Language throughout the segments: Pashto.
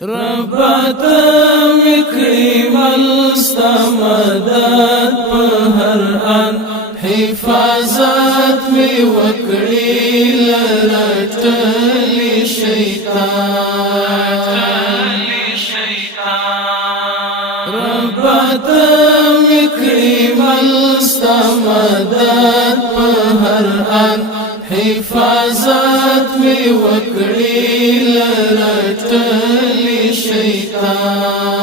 ربات مکری ملستا مدد پہر آن حفاظت می وکڑی لرٹلی شیطان ربات مکری ملستا مدد پہر آن حفاظت می وکڑی لرٹلی شیطان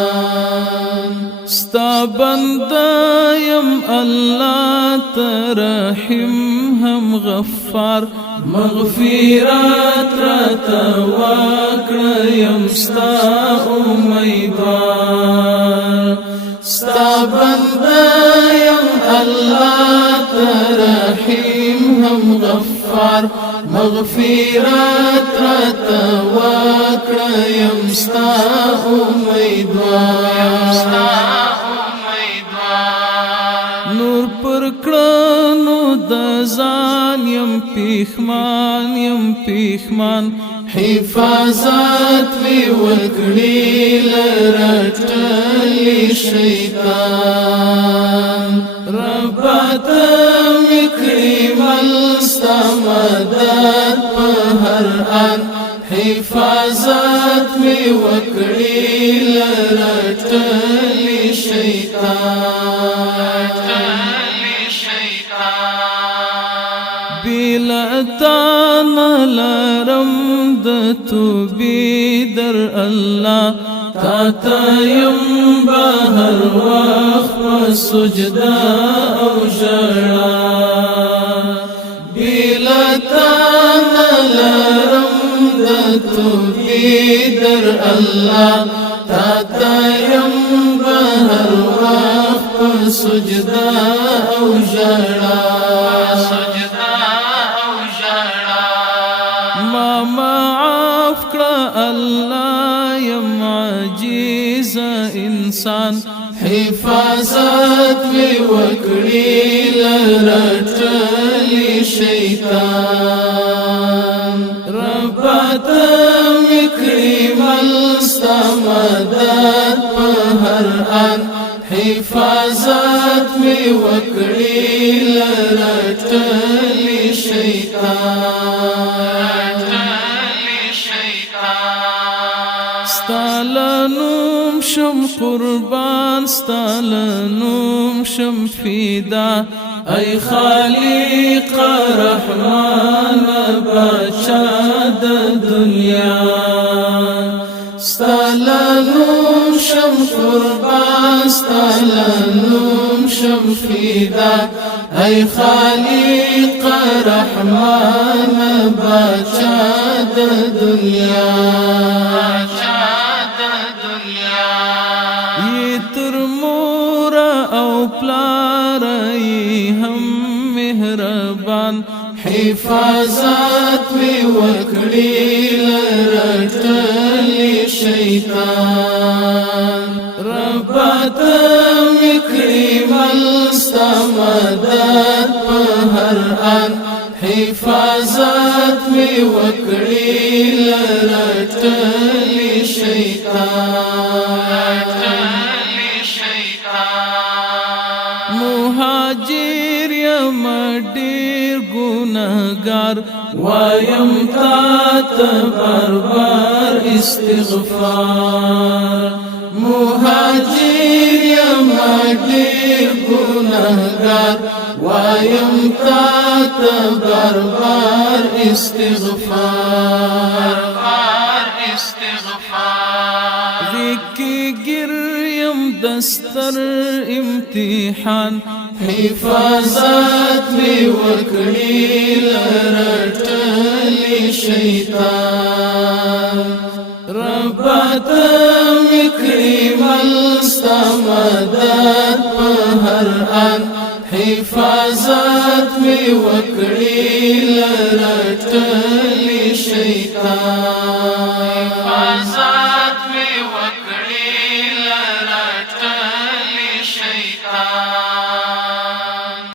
ستا بنده یم الله ترحیم هم غفار مغفرت راته وکړه یم ستا امیدوار ستا بنده یم الله ترحیم هم غفار مغفرت راته وکړه یم ستا امیدوار نور پر کړنو د ځان یم پیښمان حفاظت وی وکړي لرټلی شیطان ربات مکړي ملستا مدد پهر آن حفاظت وی وکړي لرټلی شیطان بلتان لرم د توبې در الله تا ته یم بهر وخت په سجده او ژړا بلتان لرم د توبې در الله تا ته یم بهر وخت په سجده او ژړا معاف کړه الله یم عاجز انسان حفاظت وی وکړي لرټلی شیطان ربات مکړي ملستا مدد پهر آن حفاظت وی وکړي لرټلی شیطان ستالنوم شم قربان ستالنوم شم فیدا ای خالق رحمان بادشاہ د دنیا ستالنوم شم قربان ستالنوم شم فیدا ای خالق رحمان بادشاہ د دنیا تر مور او پلار هم مهربان حفاظت وی وکړي لرټلی شیطان ربات مکړي ملستا مدد پهر آن حفاظت وی وکړي لرټلی شیطان مهاجر یم ډیر ګناهګار وایم تا ته بار استغفار مهاجر یم ډیر ګناهګار وایم تا ته بار استغفار وکی گریم دستر امتحان حفاظت وی وکړي لرټلی شیطان ربات مکړي ملستا مدد پهر آن حفاظت وی وکړي لرټلی شیطان